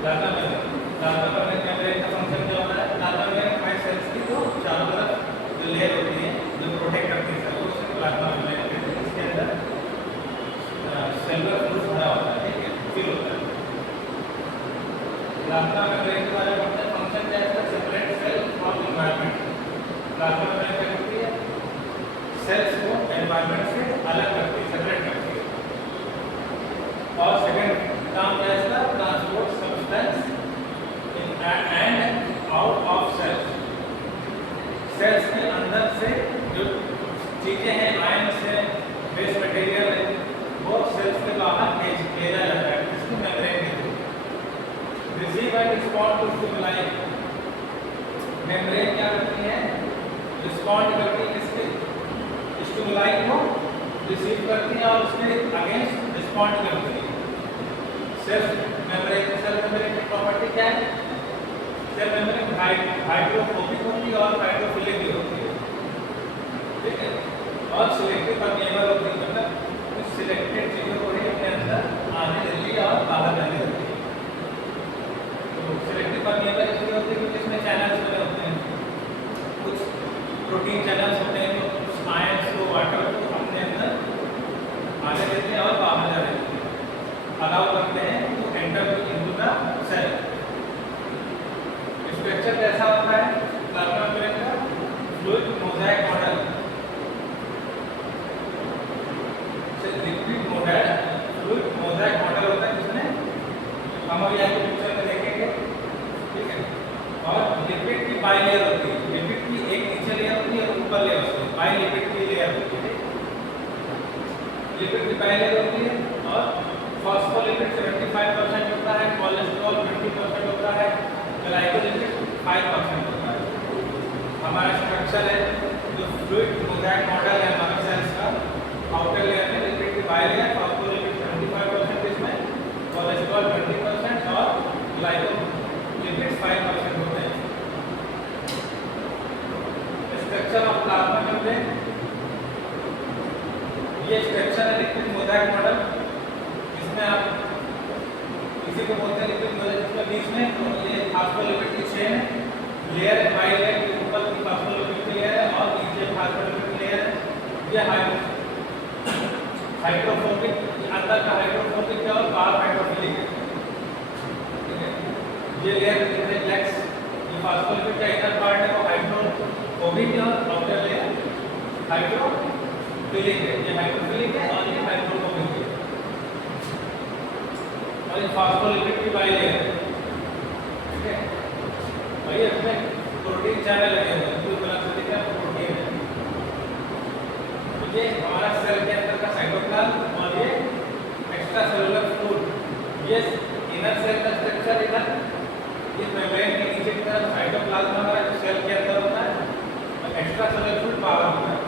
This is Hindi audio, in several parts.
प्लाज्मा मेम्ब्रेन का फंक्शन क्या होता है? प्लाज्मा मेम्ब्रेन हमारे सेल्स की जो चारों तरफ जो लेयर होती है जो प्रोटेक्ट करती है सेल को, उससे प्लाज्मा मेम्ब्रेन कहते हैं। इसके अंदर सेलुलर फ्लूइड भरा होता है, ठीक है, फिल होता है। प्लाज्मा मेम्ब्रेन के बारे में पढ़ते हैं। फंक्शन क्या है? Separate cell from environment. Plasma membrane क्या करती है? सेल्स को एनवायरनमेंट से अलग करती है, सेपरेट करती है। और सेकंड काम क्या है इसका? Transport substance in and out of cells. Cells के अंदर से जो चीजें हैं, आयंस है, वेस्ट मटेरियल है, वो सेल्स के बाहर भेजा जाता है, इसको मेम्ब्रेन कहते हैं। Receive and respond to stimuli. Membrane क्या करती है? रिस्पॉन्ड करती है किसके? स्टिमुलाई को रिसीव करती है और उसके अगेंस्ट रिस्पॉन्ड करती है। सेल मेम्ब्रेन की प्रॉपर्टी क्या है? सेल मेम्ब्रेन हाइड्रोफोबिक होती है और हाइड्रोफिलिक भी होती है, ठीक है, और सिलेक्टिव परमेएबल होती है, मतलब कुछ सिलेक्टेड चीजों को ही अपने अंदर आने देती है और बाहर जाने देती है। तो सिलेक्टिव परमेएबल इसलिए होती है क्योंकि इसमें चैनल्स बने होते हैं, कुछ प्रोटीन चैनल्स होते हैं जो कुछ आयंस को, वाटर को अपने अंदर आने देते हैं और बाहर जाने देते हैं, अलाउ करते हैं to enter into the cell. Structure कैसा होता है प्लाज्मा मेम्ब्रेन का? फ्लूइड मोज़ेक मॉडल से liquid model, fluid mosaic model होता है जिसमें हम अभी आगे पिक्चर में देखेंगे, ठीक है। और लिपिड की बाई लेयर होती है, लिपिड की एक नीचे लेयर होती है और ऊपर लेयर होती है, बाई लिपिड की लेयर होती है। लिपिड की बाई लेयर होती है और फॉस्फोलिपिड 75% होता है, कोलेस्ट्रॉल 20% होता है, ग्लाइकोलिपिड 5% होता है। हमारा स्ट्रक्चर है जो फ्लूइड मोज़ेक मॉडल है हमारे सेल्स का। आउटर लेयर में लिपिड की बाई लेयर, फॉस्फोलिपिड 75% इसमें, कोलेस्ट्रॉल 20% और ग्लाइकोलिपिड 5% होते हैं। स्ट्रक्चर ऑफ प्लाज्मा मेम्ब्रेन, ये स्ट्रक्चर है लिक्विड मोज़ेक मॉडल, इसमें आप इसी को बोलते हैं लिक्विड मोज़ेक। इसमें बीच में तो ये फॉस्फोलिपिड की चेन है, लेयर है, बाई लेयर के ऊपर की फॉस्फोलिपिड की लेयर है और नीचे फॉस्फोलिपिड की लेयर है। ये हाइड्रोफोबिक, अंदर का हाइड्रोफोबिक है और बाहर हाइड्रोफिलिक है, ठीक है। ये लेयर रिफ्लेक्स, ये फॉस्फोलिपिड का इनर पार्ट है वो हाइड्रोफोबिक है और आउटर लेयर हाइड्रोफिलिक है। ये हाइड्रोफिलिक है और ये हाइड्रोफोबिक है। और ये फॉस्फोलिपिड की बाई लेयर है, ठीक है। और ये इसमें प्रोटीन चैनल लगे हुए हैं, ब्लू कलर से दिख रहा है प्रोटीन है। ये हमारा सेल के अंदर का साइटोप्लाज्म और ये एक्स्ट्रा सेलुलर फ्लूइड, ये इनर सेल का स्ट्रक्चर इधर, ये मेम्ब्रेन के नीचे की तरफ साइटोप्लाज्म हमारा जो सेल के अंदर होता है और एक्स्ट्रा सेलुलर फ्लूइड बाहर होता है,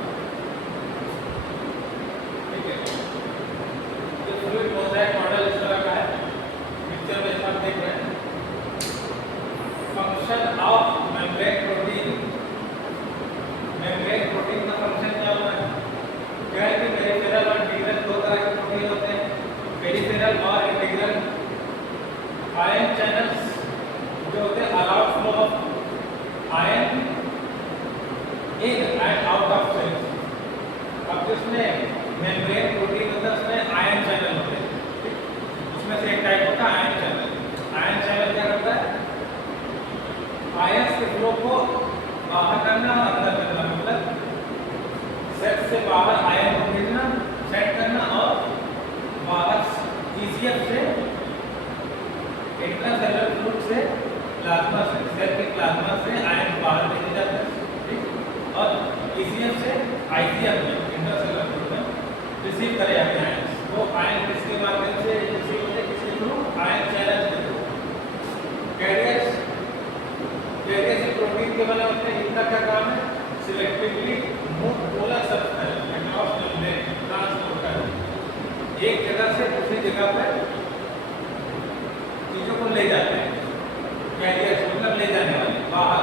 ठीक है। ये फ्लूइड मोज़ेक मॉडल इस तरह का है, पिक्चर में आप देख रहे हैं। Function of membrane protein, membrane protein का फंक्शन क्या होता है? क्या है कि पेरिफेरल और इंटीग्रल दो तरह के प्रोटीन होते हैं, पेरिफेरल और इंटीग्रल। आयन चैनल्स जो होते हैं allow flow of ion in and out of cells. अब जिसमें मेम्ब्रेन प्रोटीन होता है उसमें आयन चैनल होते हैं, उसमें से एक टाइप होता है आयन चैनल। आयन चैनल क्या करता है? आयंस के फ्लो को बाहर करना और अंदर करना, मतलब सेल से बाहर आयन को भेजना, सेट करना और बाहर ईसीएफ से इंट्रासेलुलर फ्लूइड से प्लाज्मा से, सेल के प्लाज्मा से आयन बाहर भेजे जाते हैं, ठीक। और ईसीएफ से आईसीएफ में, इंट्रासेलुलर फ्लूइड में रिसीव करे जाते हैं आयन। वो आयन किसके माध्यम से रिसीव होते हैं? किसके थ्रू? आयन चैनल के थ्रू। कैरियर्स, कैरियर्स प्रोटीन के बने होते हैं, इनका क्या काम है? Selectively move polar substance across the membrane, transport करना, एक जगह से दूसरी जगह पर चीजों को ले जाते हैं। कैरियर्स मतलब ले जाने वाले, बाहर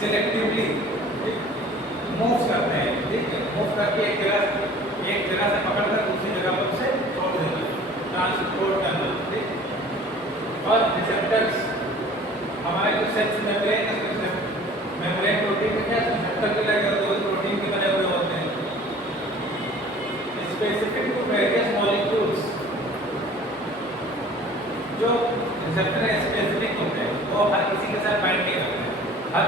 सिलेक्टिवली मूव करते हैं, ठीक है। मूव करके एक जगह से पकड़कर दूसरी जगह पर से छोड़ देना, ट्रांसपोर्ट करना, ठीक। और रिसेप्टर्स हमारे जो सेल्स मेम्ब्रेन है, मेम्ब्रेन प्रोटीन के क्या रिसेप्टर भी लगे होते हैं, प्रोटीन के बने हुए होते हैं। स्पेसिफिक टू वेरियस मॉलिक्यूल्स, जो रिसेप्टर स्पेसिफिक होते हैं वो हर किसी के साथ बाइंड नहीं करते हैं। हर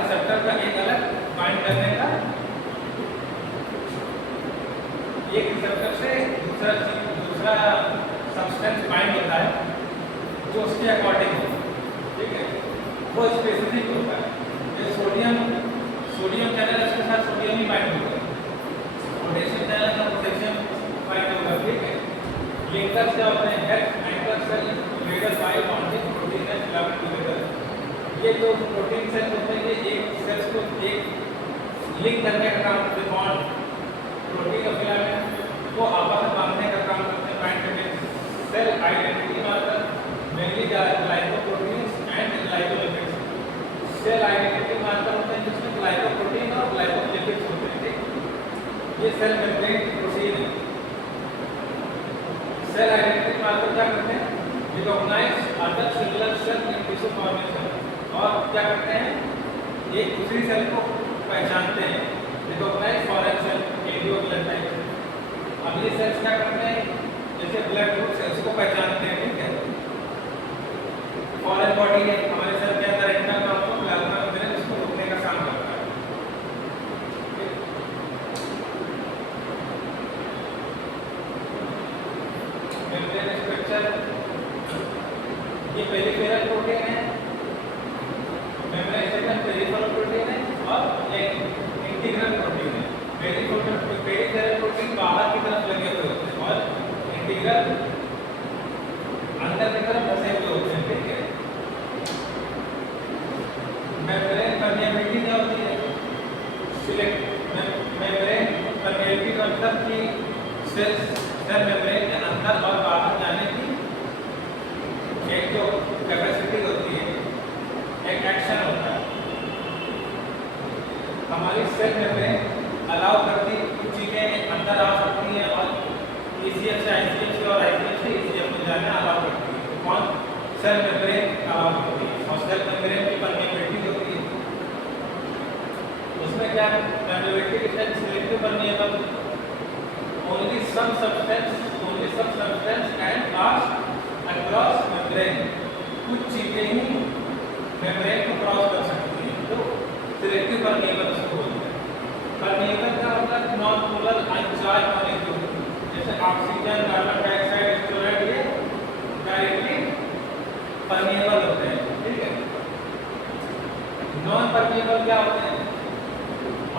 रिसेप्टर का एक अलग बाइंड करने का, एक रिसेप्टर से दूसरा सब्सटेंस बाइंड होता है जो उसके अकॉर्डिंग हो, ठीक है, वो स्पेसिफिक होता है। जैसे सोडियम चैनल उसके साथ सोडियम ही बाइंड होगा, पोटेशियम चैनल का पोटेशियम बाइंड होगा, ठीक है। लिंकर्स क्या होते हैं, anchor cell together by bonding protein and filament together. ये जो प्रोटीन सेल होते हैं ये एक सेल्स को एक लिंक करने का काम करते हैं, बॉन्ड प्रोटीन और फिलामेंट को आपस में बांधने का काम करते हैं, बाइंड करके। Cell identity marker mainly glycoproteins and glycolipids. Cell identity marker होते हैं जिसमें ग्लाइकोप्रोटीन और ग्लाइकोलिपिड्स होते हैं, ठीक। ये सेल मेम्ब्रेन की प्रोटीन है। सेल आइडेंटिटी मार्कर क्या करते हैं, recognize other similar cell in tissue formation, और क्या करते हैं, एक दूसरी सेल को पहचानते हैं। रिकॉग्नाइज फॉरेन सेल, एरियो ब्लड टाइप। अगली सेल्स क्या करते हैं, जैसे ब्लड ग्रुप सेल्स को पहचानते हैं, ठीक है। फॉरेन बॉडी है हमारे सेल के अंदर एंटर का तो प्लाज्मा मेम्ब्रेन उसको रोकने का काम करता है। मेम्ब्रेन स्ट्रक्चर, ये पेरिफेरल प्रोटीन है, मेम्ब्रेन स्ट्रक्चर पेरिफेरल प्रोटीन है और एक इंटीग्रल प्रोटीन है। पेरिफेरल प्रोटीन बाहर की तरफ लगे हुए होते हैं और इंटीग्रल अंदर की तरफ फंसे हुए होते हैं, ठीक है। मेम्ब्रेन परमेबिलिटी क्या होती है, मेम्ब्रेन परमेबिलिटी का मतलब कि सेल मेम्ब्रेन के अंदर और बाहर जाने की एक जो कैपेसिटी होती है, एक एक्शन होता है। हमारी सेल मेम्ब्रेन अलाउ करती है कुछ चीज़ें अंदर आ सकती हैं और ECF से ICF से और ICF से ECF में जाना अलाउ करती है। कौन, सेल मेम्ब्रेन अलाउ करती है। और सेल मेम्ब्रेन की परमेबिलिटी होती है, उसमें क्या परमेबिलिटी के साथ selective permeable, only some substance can pass across membrane. कुछ चीज़ें ही मेम्ब्रेन को क्रॉस कर सकती हैं, तो सिलेक्टिव परमेबल उसको बोलते हैं। परमेबल का मतलब नॉन पोलर अनचार्ज मॉलिक्यूल, जैसे ऑक्सीजन, कार्बन डाइऑक्साइड, क्लोराइड, ये डायरेक्टली परमेबल होते हैं, ठीक है। नॉन परमेबल क्या होते हैं,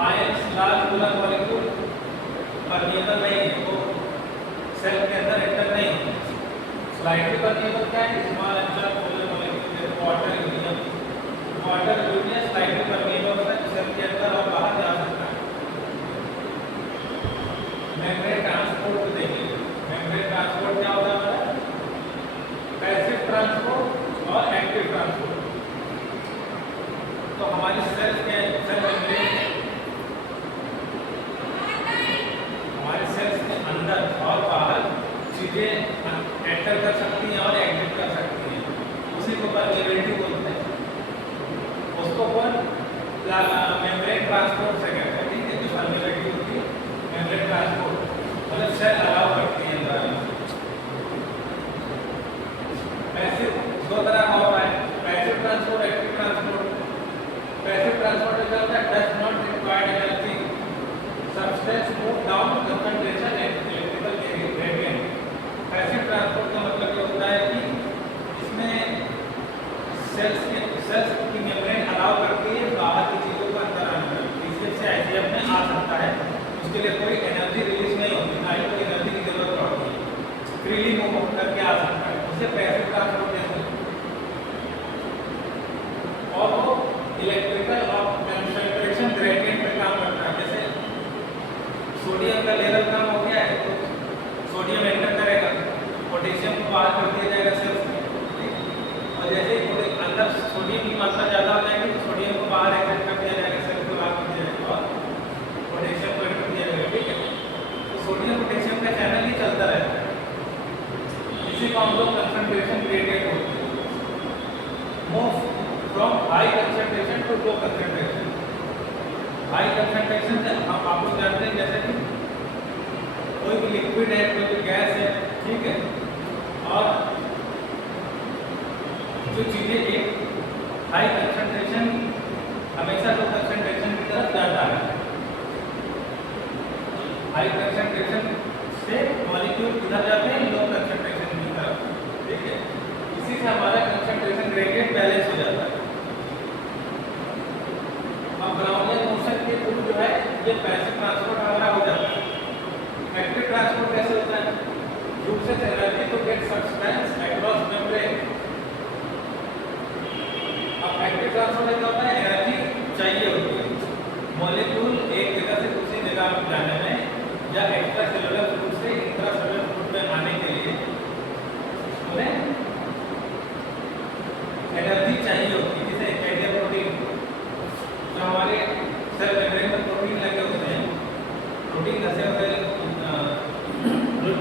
ions, large polar molecule permeable नहीं है, वो सेल के अंदर एंटर नहीं होते। स्लाइडली परमेबल क्या है, स्मॉल अनचार्ज पोलर मॉलिक्यूल, जैसे वाटर, यूरेनियम स्लाइडली परमेबल होता है, सेल के अंदर और बाहर जा सकता है। मेम्ब्रेन ट्रांसपोर्ट को देखिए, मेम्ब्रेन ट्रांसपोर्ट क्या होता है, पैसिव ट्रांसपोर्ट और एक्टिव ट्रांसपोर्ट। तो हमारी सेल मेम्ब्रेन हमारे सेल्स के अंदर और बाहर चीजें एंटर कर सकती हैं और एग्जिट कर सकती हैं, उसी को परमेबिलिटी बोलते हैं। उसको मेम्ब्रेन ट्रांसपोर्ट से कहते हैं, ठीक है। जो परमेबिलिटी होती है मेम्ब्रेन ट्रांसपोर्ट, मतलब सेल अलाउ करती है अंदर। पैसिव दो तरह का होता है, passive transport, active transport. Passive transport क्या होता है, does not require energy, substance move down concentration electrical gradient. Passive transport का मतलब ये होता है कि इसमें सेल्स की मेम्ब्रेन अलाउ करती है बाहर की चीज़ों को अंदर आने में, ECF से ICF में आ सकता है, उसके लिए कोई एनर्जी रिलीज नहीं होती, ना ही कोई एनर्जी की जरूरत पड़ती है, फ्रीली मूव करके आ सकता है, उसे पैसिव ट्रांसपोर्ट कहते हैं। और वो इलेक्ट्रिकल और कंसंट्रेशन ग्रेडियंट पे काम करता है। जैसे सोडियम का लेवल कम हो गया है तो सोडियम एंटर करेगा, पोटेशियम को बाहर कर दिया जाएगा सेल्स में, और जैसे ही अंदर सोडियम की मात्रा ज़्यादा हो जाएगी तो सोडियम को बाहर एग्जिट कर दिया जाएगा, सेल को बाहर कर दिया जाएगा और पोटेशियम को एंटर दिया जाएगा, ठीक है। तो सोडियम पोटेशियम का चैनल ही चलता रहता है। इसी फॉर्म्स ऑफ कंसंट्रेशन ग्रेडियंट होते हैं, move from high concentration to low concentration. High concentration से हम आप लोग जानते हैं जैसे कि कोई भी लिक्विड है, कोई भी गैस है, ठीक है, और जो चीजें एक हाई कंसंट्रेशन हमेशा लो कंसंट्रेशन की तरफ जाता है। हाई कंसंट्रेशन से मॉलिक्यूल किधर जाते हैं, लो कंसंट्रेशन की तरफ, ठीक है। इसी से हमारा कंसंट्रेशन ग्रेडियंट बैलेंस हो जाता है। अब ब्राउनियन मोशन के थ्रू जो है ये पैसिव ट्रांसपोर्ट हमारा हो जाता है। एक्टिव ट्रांसपोर्ट कैसे होता है, uses energy to get substance across membrane. अब एक्टिव ट्रांसपोर्ट क्या होता है, एनर्जी चाहिए होती है मॉलिक्यूल एक जगह से दूसरी जगह जाने में या एक्स्ट्रा सेलुलर रूट से इंट्रा सेलुलर रूट में आने के लिए उन्हें एनर्जी चाहिए होती है। जैसे कैरियर प्रोटीन, जो हमारे सेल मेम्ब्रेन में प्रोटीन लगे होते हैं, प्रोटीन कैसे होते हैं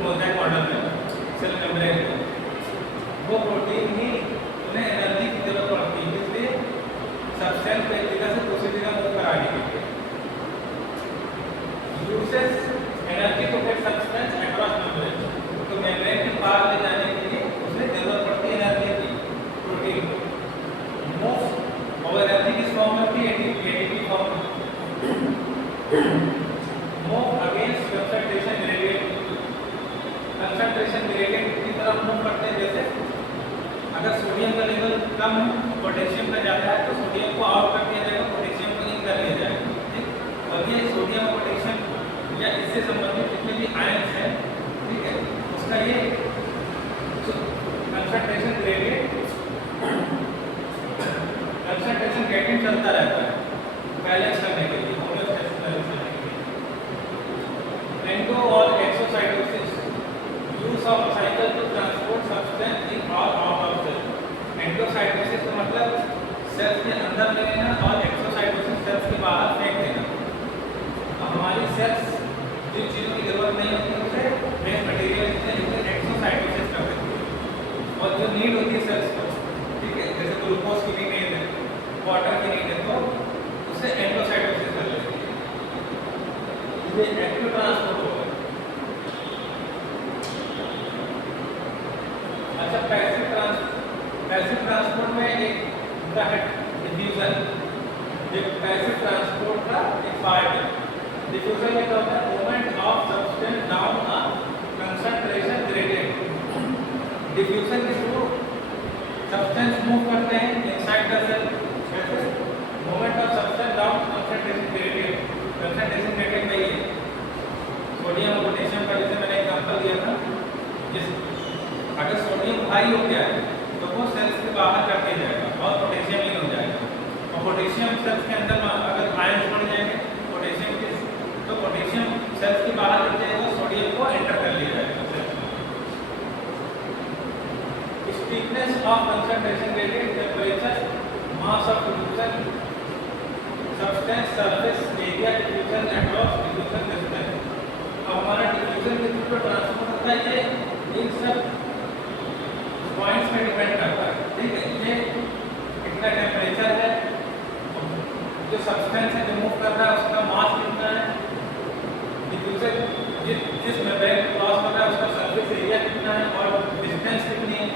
मोज़ेक मॉडल में सेल मेम्ब्रेन में, वो प्रोटीन ही उन्हें एनर्जी की जरूरत पड़ती है, इसलिए सब्सटेंस को एक जगह से दूसरी जगह मूव कराने के लिए। Uses energy to get substance across membrane, तो मेम्ब्रेन के पार ले जाने के लिए उसे जरूरत पड़ती है एनर्जी की, प्रोटीन मूव और एनर्जी किस फॉर्म में होती है, एटीपी फॉर्म में। Move against concentration gradient, concentration gradient की तरफ मूव करते हैं। जैसे अगर सोडियम का लेवल कम पोटेशियम का जाता है तो सोडियम को आउट कर दिया जाएगा, पोटेशियम को इन कर लिया जाएगा, ठीक। और ये सोडियम और पोटेशियम या इससे संबंधित जितने भी आयन्स हैं, ठीक है, उसका ये कंसंट्रेशन ग्रेडियंट चलता रहता है बैलेंस करने के लिए, होमोस्टैसिस बैलेंस करने के लिए। एंडो और exocytosis, use of cycle to transport substance in और आउट ऑफ सेल। एंडोसाइटोसिस का मतलब सेल्स के अंदर ले लेना और एक्सोसाइटोसिस सेल्स के बाहर फेंक देना। तो हमारी सेल्स जिन चीज़ों की जरूरत नहीं होती उसे वेस्ट मटेरियल से एक्सोसाइटोसिस कर देती है, और जो नीड होती है सेल्स को, ठीक है, जैसे ग्लूकोज की नीड है, वाटर की नीड है, तो उसे एंडोसाइटोसिस कर लेती है। ये एक्टिव ट्रांसपोर्ट होगा। अच्छा, पैसिव ट्रांसपोर्ट में एक होता है डिफ्यूजन, ये पैसिव ट्रांसपोर्ट का एक पार्ट है। डिफ्यूजन में क्या होता है, movement of substance down a concentration gradient. Diffusion के थ्रू सब्सटेंस मूव करते हैं इनसाइड द सेल, जैसे movement of substance down concentration gradient. Concentration gradient वही है सोडियम और पोटेशियम का, जैसे मैंने एग्जांपल दिया था। जिस अगर सोडियम हाई हो गया है तो वो सेल्स के बाहर करके जाएगा और पोटेशियम इन हो जाएगा, और पोटेशियम सेल्स के अंदर अगर आयंस बढ़ जाएंगे पोटेशियम के, तो पोटेशियम सेल्स के बाहर लग जाएगा, सोडियम को एंटर कर लिया जाएगा। Stiffness of concentration gradient, temperature, mass of diffusion, substance surface area diffusion across diffusion distance. अब हमारा डिफ्यूजन के थ्रू ट्रांसपोर्ट होता है, ये इन सब पॉइंट्स में डिपेंड करता है, ठीक है। ये कितना टेम्परेचर है, जो सब्सटेंस है जो मूव कर रहा है उसका मास कितना है, डिफ्यूजन जिस मेम्ब्रेन को क्रॉस कर रहा है उसका सरफेस एरिया कितना है, और डिस्टेंस कितनी है,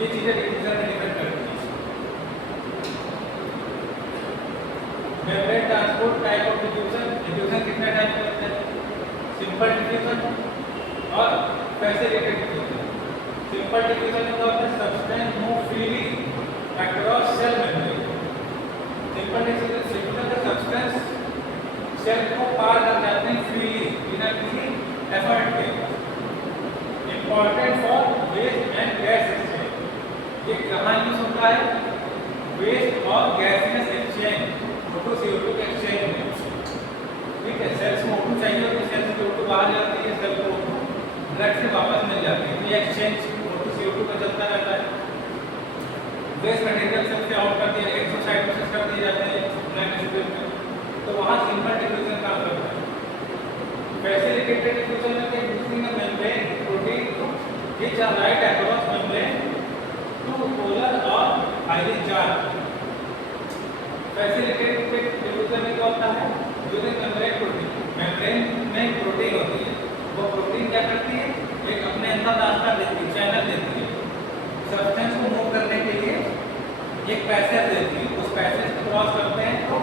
ये चीजें डिफ्यूजन में डिपेंड करती हैं। Membrane transport type of diffusion, diffusion कितने टाइप के होते हैं, सिंपल डिफ्यूजन और फैसिलिटेटेड डिफ्यूजन। सिंपल डिफ्यूजन में क्या होता है, substance move freely across cell membrane. Simple diffusion का सब्सटेंस सेल को पार कर जाते हैं फ्रीली, बिना किसी एफर्ट के। Important for waste and gas exchange, ये कहाँ यूज होता है, वेस्ट और गैसियस एक्सचेंज, O2 CO2 के एक्सचेंज में, ठीक है। सेल्स को O2 चाहिए होती है, सेल्स से O2 बाहर जाती है, सेल को O2 ब्लड से वापस मिल जाती है, तो ये एक्सचेंज O2 CO2 का चलता रहता है। वेस्ट मटेरियल सेल से आउट कर दिया, एक्सोसाइटोसिस कर दिए जाते हैं ब्लड डिस्ट्रीब्यूशन में, तो वहाँ सिंपल डिफ्यूजन काम करता है। फैसिलिटेटेड डिफ्यूजन में क्या, using a membrane protein which are right across polar और हाईली चार्ज। फैसिलिटेटेड डिफ्यूजन में क्या होता है, यूजिंग मेम्ब्रेन प्रोटीन, मेम्ब्रेन में प्रोटीन होती है, वो प्रोटीन क्या करती है, एक अपने अंदर रास्ता देती है, चैनल देती है, सब्सटेंस को मूव करने के लिए एक पैसेज देती है, उस पैसेज को क्रॉस करते हैं तो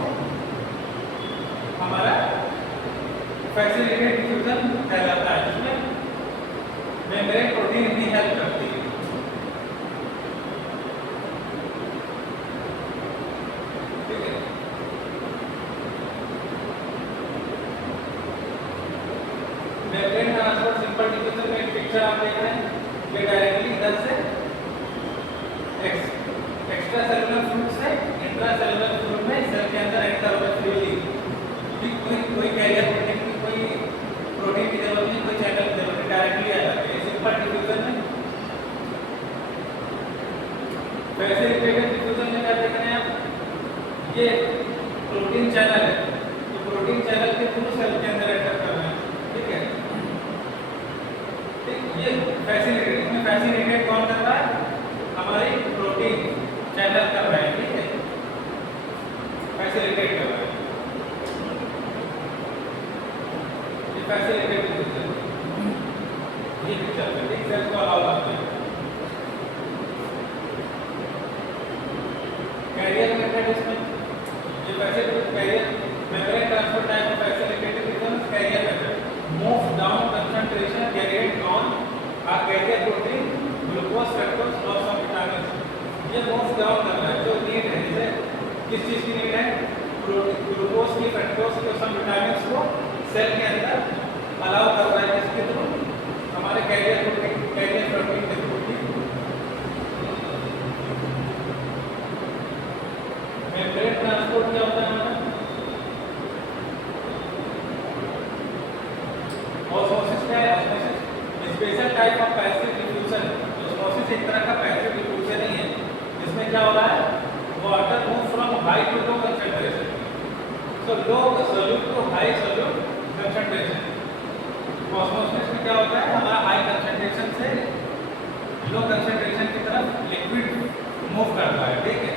हमारा फैसिलिटेटेड डिफ्यूजन कहलाता है, जिसमें मेम्ब्रेन प्रोटीन भी हेल्प करती है। ठीक है, मेम्ब्रेन ट्रांसपोर्ट सिंपल डिफ्यूजन में एक पिक्चर आप देख रहे हैं, ये डायरेक्टली इधर से एक्स्ट्रा सेलुलर फ्लूइड से इंट्रा सेलुलर फ्लूइड में सेल के अंदर एंटर होगा फ्रीली। कोई कैरियर प्रोटीन की कोई प्रोटीन की जरूरत नहीं, कोई चैनल की जरूरत नहीं, डायरेक्टली आ जाता है सिंपल डिफ्यूजन में। फैसिलिटेटेड डिफ्यूजन में क्या देख रहे हैं आप, ये प्रोटीन चैनल है, तो प्रोटीन चैनल के थ्रू सेल के अंदर एंटर कर रहे हैं। ठीक है, ये फैसिलिटेटेड, इसमें फैसिलिटेट कौन कर रहा है, हमारी प्रोटीन चैनल कर रहा है। ठीक है, फैसिलिटेट कर रहा है, ये फैसिलिटेटेड डिफ्यूजन, ये पिक्चर में एक सेल को अलाउ करते हैं। कैरियर मेथड इसमें ये facilitated carrier membrane transfer type of facilitated diffusion carrier method moves down concentration carried on a carrier protein glucose fructose or some vitamins। ये moves down कर रहा है, जो नीड है, जैसे किस चीज की नीड है, ग्लूकोज की, फ्रक्टोज की और सम विटामिन्स को सेल के अंदर अलाउ कर रहा है, जिसके थ्रू हमारे कैरियर प्रोटीन के थ्रू। मेम्ब्रेन ट्रांसपोर्ट क्या होता है हमारा, ऑस्मोसिस क्या है, osmosis special type of passive diffusion. Osmosis एक तरह का पैसिव डिफ्यूजन ही है, जिसमें क्या हो रहा है, water move from high to low concentration, so low solute to high solute concentration. Osmosis में क्या होता है, हमारा हाई कंसंट्रेशन से लो कंसंट्रेशन की तरफ लिक्विड मूव करता है। ठीक है,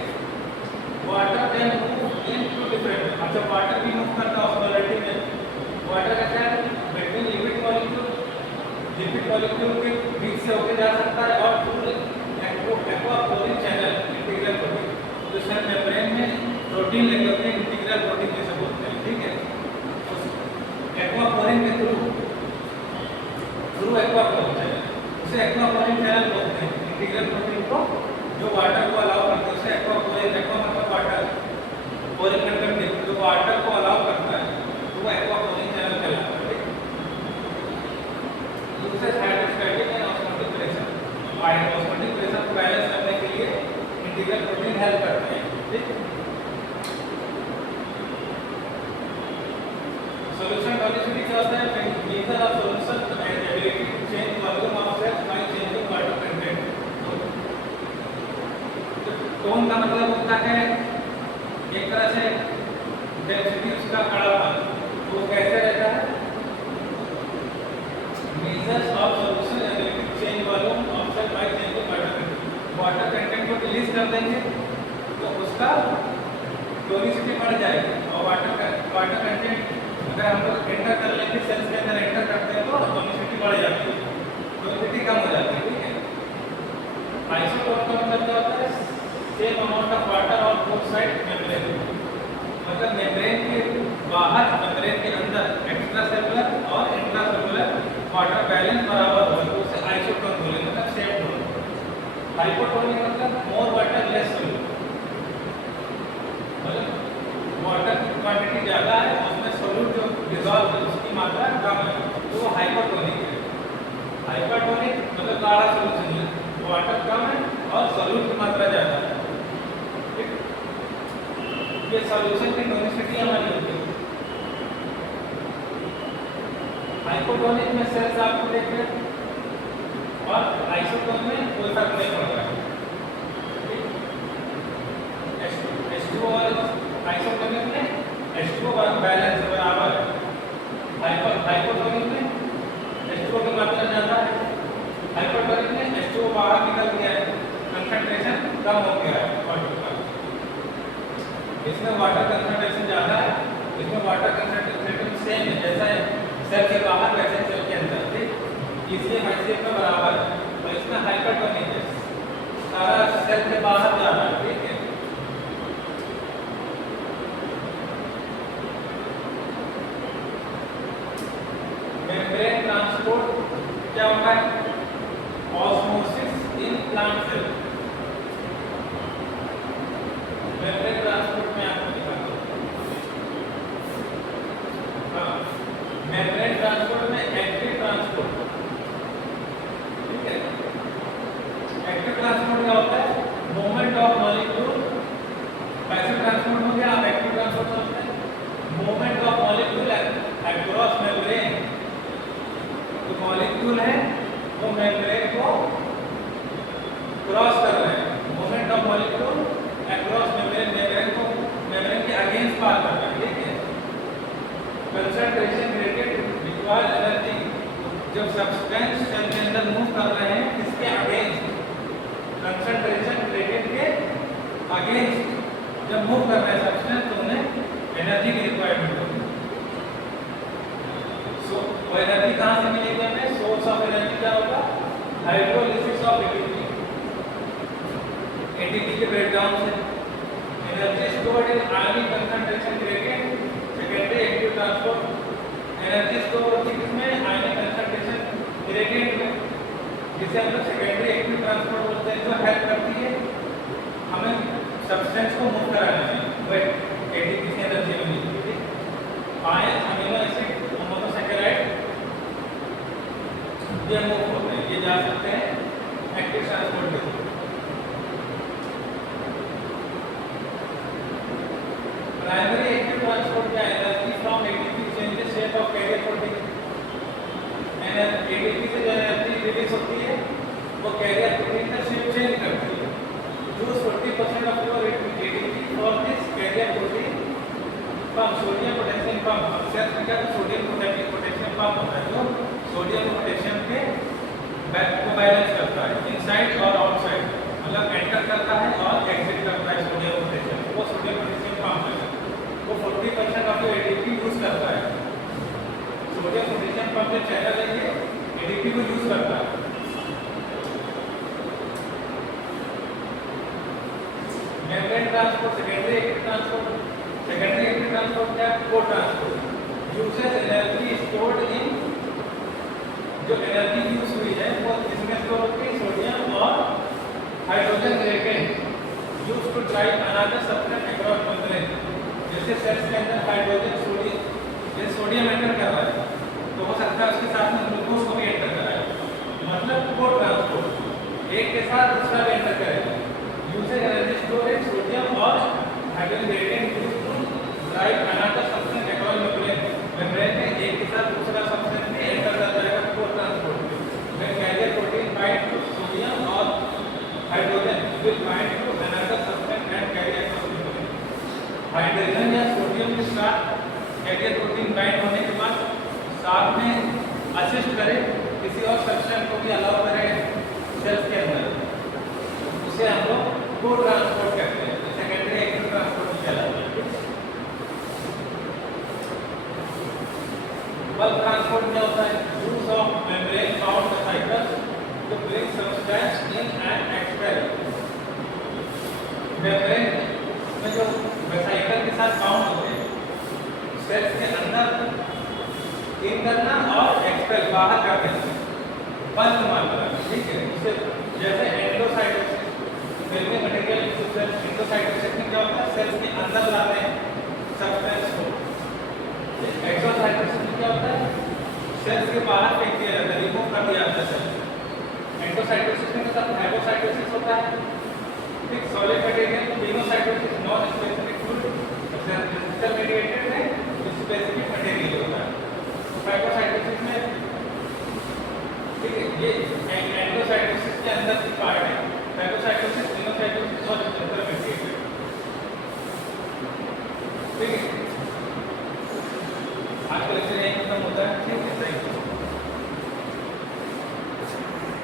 water can move in to different, अच्छा वाटर भी मूव करता है ऑस्मोलिटी में। वाटर का क्या है, बिटवीन लिपिड मॉलिक्यूल के बीच से होकर जा सकता है और aqua protein channel integral protein, तो सेल मेम्ब्रेन में प्रोटीन लेकर के इंटीग्रल प्रोटीन जैसे बोलते हैं। ठीक है, एक्वा प्रोटीन के थ्रू एक्वा प्रोटीन चैनल, उसे एक्वा प्रोटीन चैनल बोलते हैं। इंटीग्रल प्रोटीन को जो वाटर को अलाउ करता है उसे एक्वा प्रोटीन, एक्वा मतलब वाटर, प्रोटीन कंटेंट जो वाटर को अलाउ करता है तो वो एक्वा प्रोटीन चैनल कहलाता है। दूसरे hydrostatic and osmotic pressure, osmotic pressure को बैलेंस करने के लिए इंटीग्रल प्रोटीन हेल्प करते हैं। ठीक, सॉल्यूशन टॉनिसिटी क्या होता है, method of solution and ability to change volume of cells by changing water content. Tone का मतलब होता है एक तरह से डेंसिटी उसका खड़ापन, तो कैसे रहता है, measures of solution ability to change volume of cell by changing water content को रिलीज कर देंगे तो उसका टोनिसिटी बढ़ जाएगी, और वाटर कंटेंट अगर हम लोग एंटर कर लेंगे, सेल्स के अंदर एंटर करते हैं तो टोनिसिटी बढ़ जाती है, टोनिसिटी कम हो जाती है। ठीक है, आइसोटोन का मतलब क्या होता है, same amount of water on both side membrane, मतलब मेम्ब्रेन के बाहर मेम्ब्रेन के अंदर एक्स्ट्रा सेलुलर और इंट्रा सेलुलर वाटर बैलेंस बराबर हो, तो उसे आइसोटोन बोलेंगे, मतलब सेम टोन। हाइपोटोनिक मतलब मोर वाटर लेस सॉल्यूट, मतलब वाटर की क्वांटिटी ज़्यादा है, उसमें सॉल्यूट जो डिसॉल्व है उसकी मात्रा कम है, तो वो हाइपोटोनिक है। हाइपरटोनिक मतलब गाढ़ा सॉल्यूशन है, वाटर कम है और सॉल्यूट की मात्रा ज़्यादा है। ठीक, ये सॉल्यूशन की टोनिसिटी हमारी होती है। हाइपोटोनिक में सेल्स आपको देख रहे हैं और आइसोटोन में कोई फर्क नहीं पड़ रहा है। H2O और आइसोटोनिक में H2O बैलेंस बराबर है, हाइपोटोनिक में H2O की मात्रा ज़्यादा है, हाइपोटोनिक में H2O बाहर निकल गया है, कंसंट्रेशन कम हो गया है 0.25। इसमें वाटर कंसंट्रेशन ज़्यादा है, इसमें वाटर कंसंट्रेशन सेम है, जैसा है सेल के बाहर वैसे सेल के अंदर, ठीक। इसलिए हैसियत में बराबर है। और इसमें हाइपरटोनिक है, सारा सेल के बाहर जा रहा है, ठीक है। मेम्ब्रेन ट्रांसपोर्ट क्या होता है? Osmosis in plant cell. Membrane transport में आपको दिखाता हूं। हाँ, मेम्ब्रेन ट्रांसपोर्ट में एक्टिव ट्रांसपोर्ट, ठीक है। एक्टिव ट्रांसपोर्ट क्या होता है? Movement of molecule. Passive transport हो गया, आप एक्टिव ट्रांसपोर्ट समझते हैं। Movement of molecule across membrane. जो मॉलिक्यूल है वो मेम्ब्रेन को क्रॉस कर रहे हैं। Movement of molecule across membrane, membrane के अगेंस्ट पार कर रहे हैं, ठीक है। Concentration gradient required energy. जब सब्सटेंस सेल के अंदर मूव कर रहे हैं, किसके अगेंस्ट? कंसंट्रेशन ग्रेडिएंट के अगेंस्ट जब मूव कर रहे हैं सब्सटेंस, तो उन्हें एनर्जी की रिक्वायरमेंट होगी। वो एनर्जी कहाँ से मिलेगी हमें? सोर्स ऑफ एनर्जी क्या होगा? Hydrolysis of ATP. एटीपी के ब्रेकडाउन से energy stored in ionic concentration gradient, secondary active transport. Energy store होती है किसमें? आयनिक कंसंट्रेशन ग्रेडिएंट में, जिसे हम लोग सेकेंडरी एक्टिव ट्रांसपोर्ट बोलते हैं, जो हेल्प करती है हमें सब्सटेंस को मूव कराने में। वो एटीपी की एनर्जी में मिलती है। आयन, अमीनो एसिड, मोनोसैकेराइड, ये मूव होते हैं, ये जा सकते हैं एक्टिव ट्रांसपोर्ट के थ्रू। प्राइमरी एक्टिव ट्रांसपोर्ट क्या है? Energy from ATP changes shape of carrier protein. ATP से जो एनर्जी रिलीज होती है वो कैरियर प्रोटीन का शेप चेंज करती है। Use 40% of your ATP for this carrier protein pump. Sodium potassium pump. Cell में क्या? सोडियम पोटेशियम पंप होता है, जो सोडियम पोटेशियम के को बैलेंस करता है, इनसाइड और आउटसाइड, मतलब एंटर करता है और एग्जिट करता है सोडियम पोटेशियम। वो सोडियम पोटेशियम पंप है, वो 40% ऑफ योर एटीपी यूज करता है। सोडियम पोटेशियम पंप जो चैनल है ये एटीपी को यूज करता है। Membrane transport, secondary active transport. Secondary active transport क्या है? को transport. Uses energy stored in, जो एनर्जी यूज हुई है वो इसमें स्टोर होती है सोडियम और hydrogen gradient use to drive another substance across membrane. जैसे सेल्स के अंदर हाइड्रोजन, सोडियम, ये सोडियम एंटर कर रहा है, तो हो सकता है उसके साथ में ग्लूकोज को भी एंटर कराए, मतलब को ट्रांसपोर्ट, एक के साथ दूसरा भी एंटर करेगा। Uses energy store in sodium और hydrogen gradient use to drive another substance across membrane. Membrane में एक के साथ दूसरा सब्सटेंस भी एंटर कर जाएगा को ट्रांसपोर्ट में। When carrier protein bind to sodium और hydrogen will bind to another substance and carry across membrane. Hydrogen या सोडियम के साथ कैरियर प्रोटीन बाइंड होने के बाद साथ में असिस्ट करे किसी और सब्सटेंस को भी अलाउ करे सेल्स के अंदर, उसे हम लोग को ट्रांसपोर्ट करते हैं। सेकेंडरी एक्टिव ट्रांसपोर्ट कहलाता है। बल्क ट्रांसपोर्ट क्या होता है? Use of membrane bound vesicles to bring substance in and expel. Membrane में जो वेसिकल के साथ बाउंड होते हैं, सेल्स के अंदर इन करना और एक्सपेल बाहर कर देना, बल्क मात्रा, ठीक है। इससे जैसे एंडोसाइटोसिस, सेल में मटेरियल एंडोसाइटोसिस में क्या होता है? सेल्स के अंदर लाते हैं सब्सटेंस को। एक्सोसाइटोसिस में क्या होता है? सेल्स के बाहर फेंक दिया जाता है, रिमूव कर दिया जाता है सेल। एंडोसाइटोसिस में मतलब फाइब्रोसाइटोसिस होता है, ठीक। Solid material, pinocytosis non specific food, cell mediated है, स्पेसिफिक मटेरियल होता है। फाइब्रोसाइटोसिस में, ठीक है, ये एंडोसाइटोसिस के अंदर की पार्ट है। फाइब्रोसाइटोसिस, पिनोसाइटोसिस और सेल मेडिएटेड, ठीक है। आज का लेक्चर